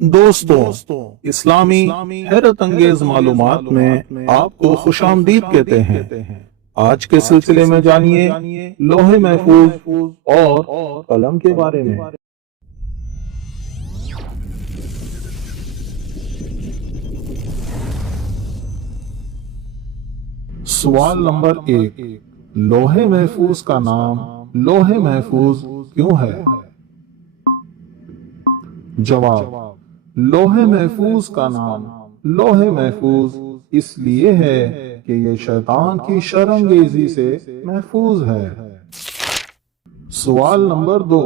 دوستوں، اسلامی حیرت انگیز معلومات میں آپ کو خوش آمدید کہتے ہیں۔ آج کے سلسلے میں جانیے لوح محفوظ اور قلم کے بارے میں۔ سوال نمبر 1، لوح محفوظ کا نام لوح محفوظ کیوں ہے؟ جواب: لوح محفوظ کا نام لوح محفوظ اس لیے ہے کہ یہ شیطان کی شر انگیزی سے محفوظ ہے۔ سوال نمبر 2،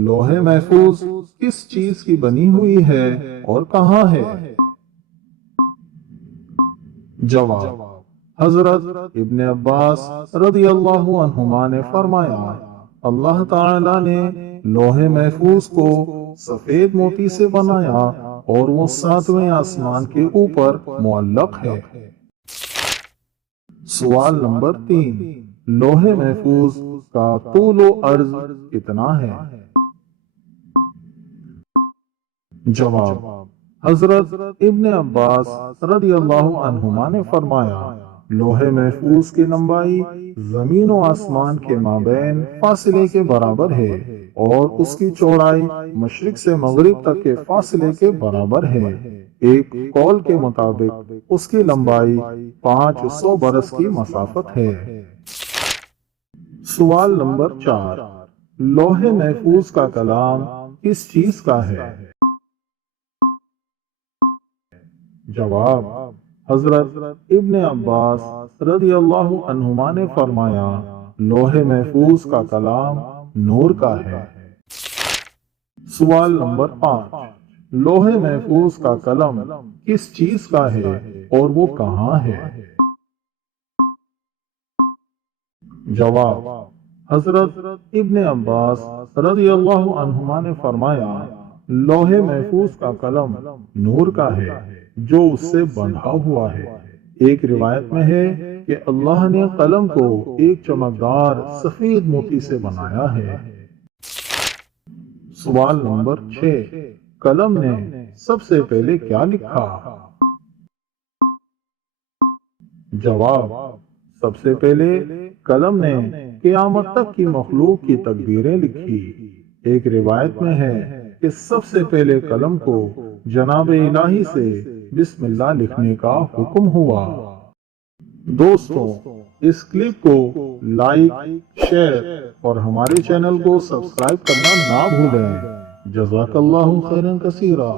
لوح محفوظ کس چیز کی بنی ہوئی ہے اور کہاں ہے؟ جواب: حضرت ابن عباس رضی اللہ عنہما نے فرمایا، اللہ تعالی نے لوح محفوظ کو سفید موتی سے بنایا اور وہ 7ویں آسمان کے اوپر معلق ہے۔ سوال نمبر 3، لوح محفوظ کا طول و عرض کتنا ہے؟ جواب: حضرت ابن عباس رضی اللہ عنہما نے فرمایا، لوح محفوظ کی لمبائی زمین و آسمان کے مابین فاصلے کے برابر ہے اور اس کی چوڑائی مشرق سے مغرب تک کے فاصلے کے برابر ہے۔ ایک قول کے مطابق اس کی لمبائی 500 برس کی مسافت ہے۔ سوال نمبر 4، لوح محفوظ کا کلام کس چیز کا ہے؟ جواب: حضرت ابن عباس رضی اللہ عنہما نے فرمایا، لوح محفوظ کا کلام نور کا ہے۔ سوال نمبر 5، لوح محفوظ کا قلم کس چیز کا ہے اور وہ کہاں ہے؟ جواب: حضرت ابن عباس رضی اللہ عنہما نے فرمایا، لوح محفوظ کا قلم نور کا ہے جو اس سے بندھا ہوا ہے۔ ایک روایت میں ہے کہ اللہ نے قلم کو ایک چمکدار سفید موتی سے بنایا ہے۔ سوال نمبر 6، قلم نے سب سے پہلے کیا لکھا؟ جواب: سب سے پہلے قلم نے قیامت تک کی مخلوق کی تقدیریں لکھی۔ ایک روایت میں ہے کہ سب سے پہلے قلم کو جناب الہی سے بسم اللہ لکھنے کا حکم ہوا۔ دوستوں، اس کلپ کو لائک، شیئر اور ہمارے چینل کو سبسکرائب کرنا نہ بھولیں۔ جزاک اللہ خیرا کثیرا۔